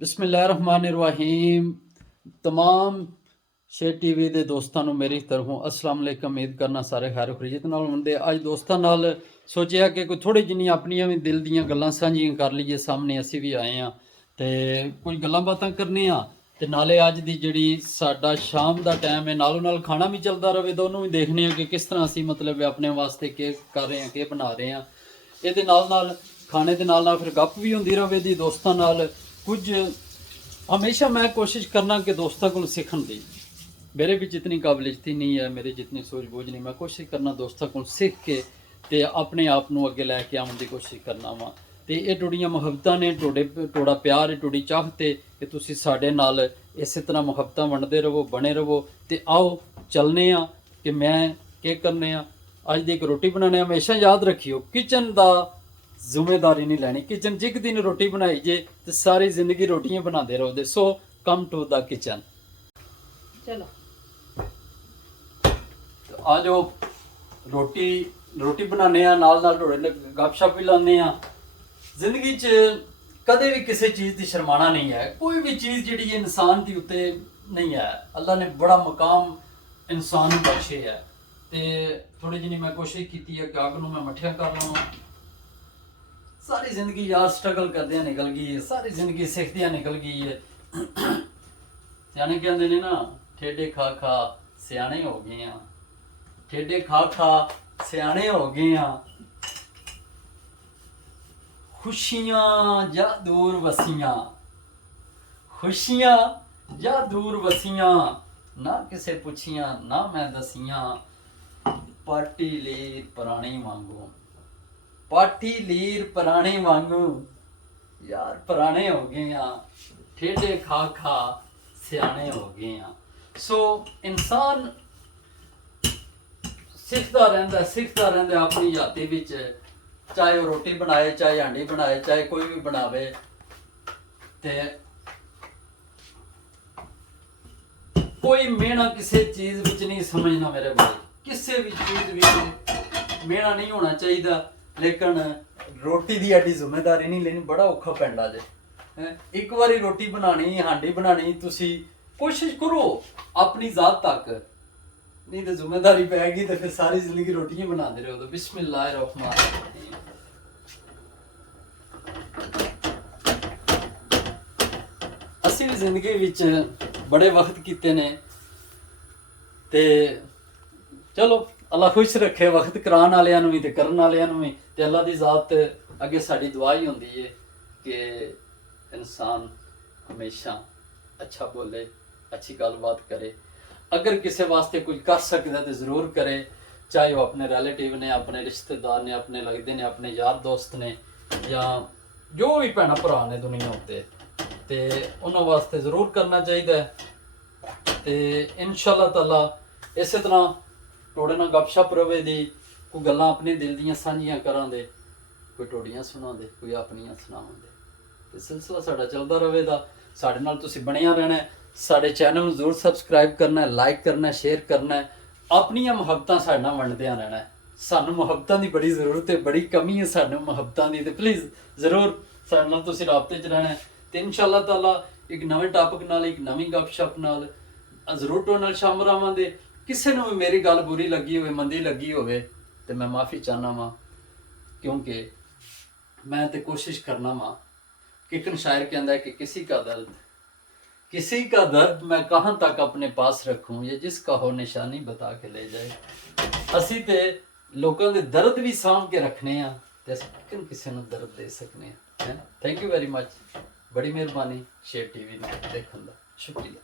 बिस्मिल्लाहिर्रहमानिर्रहीम। तमाम शेर टीवी ਦੇ ਦੋਸਤਾਂ ਨੂੰ ਮੇਰੀ ਤਰਫੋਂ ਅਸਲਾਮ ਅਲੈਕਮ। ਉਮੀਦ ਕਰਨਾ ਸਾਰੇ ਖੈਰ ਖੁਰੀਅਤ ਨਾਲ ਹੁੰਦੇ। ਅੱਜ ਦੋਸਤਾਂ ਨਾਲ ਸੋਚਿਆ ਕਿ ਕੋਈ ਥੋੜੀ ਜਿਹੀਆਂ ਆਪਣੀਆਂ ਵੀ ਦਿਲ ਦੀਆਂ ਗੱਲਾਂ ਸਾਂਝੀਆਂ ਕਰ ਲਈਏ। ਸਾਹਮਣੇ ਅਸੀਂ ਵੀ ਆਏ ਆ ਤੇ ਕੁਝ ਗੱਲਾਂ ਬਾਤਾਂ ਕਰਨੇ ਆ ਤੇ ਨਾਲੇ ਅੱਜ ਦੀ ਜਿਹੜੀ ਸਾਡਾ ਸ਼ਾਮ ਦਾ ਟਾਈਮ ਹੈ ਨਾਲੋਂ ਨਾਲ ਖਾਣਾ ਵੀ ਚੱਲਦਾ ਰਹੇ, ਦੋਨੋਂ ਵੀ ਦੇਖਣੇ ਆ ਕਿ ਕਿਸ ਤਰ੍ਹਾਂ ਅਸੀਂ ਮਤਲਬ ਆਪਣੇ ਵਾਸਤੇ ਕੀ ਕਰ ਰਹੇ ਆ, ਕੀ ਬਣਾ ਰਹੇ ਆ। ਇਹਦੇ ਨਾਲ ਖਾਣੇ ਦੇ ਨਾਲ ਫਿਰ ਗੱਪ ਵੀ ਹੁੰਦੀ ਰਹੇ ਦੀ ਦੋਸਤਾਂ ਨਾਲ। कुछ हमेशा मैं कोशिश करना कि दोस्तों को सीखन दी। मेरे भी जितनी काबिलियत नहीं है, मेरे जितनी सूझ बूझ नहीं, मैं कोशिश करना दोस्तों को सीख के ते अपने आप को अगे लैके आने की कोशिश करना वा। तो ये टुड़ियाँ मुहब्बतां ने, टोड़ा प्यार है, टुड़ी चाहते कि तुसी साडे नाल इस तरह मुहब्बतां वंडदे रहो, बने रहो। तो आओ चलने कि मैं क्या करने अज दी एक रोटी बनाने। हमेशा याद रखियो किचन का ਜ਼ਿੰਮੇਵਾਰੀ नहीं लैनी। किचन जिक दिन रोटी बनाई जे तो सारी जिंदगी रोटियां बनाते रहोगे। सो कम टू द किचन। चलो तो आ जाओ रोटी बनाने नाल गपशप भी लाने। जिंदगी च कदे भी किसी चीज़ की शर्माना नहीं है। कोई भी चीज़ जी इंसान के उत्ते नहीं है। अल्लाह ने बड़ा मकाम इंसान बख्शे है। तो थोड़ी जी मैं कोशिश की है कि अग नूं मैं मठिया कर लवां। सारी जिंदगी यार स्ट्रगल करदियां निकल गई है, सारी जिंदगी सिखदियां निकल गई है। सियाने कहते ने ना, ठेडे खा खा सियाने हो गए हैं, ठेडे खा खा सियाने हो गए हैं। खुशियां जा दूर वसियां, खुशियां जा दूर वसियां, ना किसे पुछियां ना मैं दसियां। पार्टी ले पुरानी मांगो, पाठी लीर पुराने वांगू, यार पुराने हो गए हैं, ठेडे खा खा सियाने हो गए हैं। सो इंसान सीखता रहता अपनी जाति विच, चाहे वो रोटी बनाए, चाहे हांडी बनाए, चाहे कोई भी बनावे। ते कोई मेहना किसी चीज़ विच नहीं समझना मेरे भाई, किसी भी चीज़ विच मेहना नहीं होना चाहिए। लेकिन रोटी की एडी जिम्मेदारी नहीं लेनी, बड़ा औखा पैंदा जे। एक बारी रोटी बनानी, हांडी बनानी, तुसी कोशिश करो अपनी जात तक, नहीं तो जिम्मेदारी पैगी तो फिर सारी जिंदगी रोटियां बनाते रहो। तो बिस्मिल्लाहिर्रहमानिर्रहीम। असी भी जिंदगी विच बड़े वक्त कीते ने ते चलो अल्लाह खुश रखे। वक्त कराने वालियां नूं भी ते करन वालियां नूं भी। ते अल्लाह दी जात अगे साडी दुआ ही होंदी है कि इंसान हमेशा अच्छा बोले, अच्छी गलबात करे। अगर किसी वास्ते कुछ कर सकता तो ज़रूर करे, चाहे वह अपने रिलेटिव ने, अपने रिश्तेदार ने, अपने लगते ने, अपने यार दोस्त ने, या जो भी भैन भरा ने दुनिया उत्ते, ते उन्होंने वास्ते ज़रूर करना चाहिए। तो इंशाअल्लाह ताला इस तरह थोड़े ना गपशप रवे दी, कोई गल्लां अपने दिल दियां सांझियां करां दे, कोई टोड़ियां सुना दे, कोई अपनियां सुनावां दे। ते सिलसिला साडा चलदा रवेगा। साडे नाल तुसीं बणिया रहना है। साडे चैनल नूं जरूर सबसक्राइब करना है, लाइक करना है, शेयर करना है। अपनियां मुहब्बतां साडे नाल वंडदियां रहना है। सानूं मुहब्बतां दी बड़ी ज़रूरत है, बड़ी कमी है सानूं मुहब्बतां दी। ते प्लीज़ ज़रूर साडे नाल तुसीं राबते च रहना है। ते इंशाअल्लाह ताला एक नवें टॉपिक नाल, एक नवीं गपशप नाल जरूर तुहाडे नाल शामिल होवांगे। किसी को भी मेरी गल बुरी लगी हो, मंदी लगी हो, तो मैं माफ़ी चाहना वा, क्योंकि मैं तो कोशिश करना वा कि एक शायर कहता है कि किसी का दर्द मैं कहाँ तक अपने पास रखूँ, ये जिसका हो निशानी बता के ले जाए। असी तो लोगों के दर्द भी सामभ के रखने तो किसी को दर्द दे सकने हैं। Thank you very much. बड़ी मेहरबानी शेर टीवी देखने का, शुक्रिया।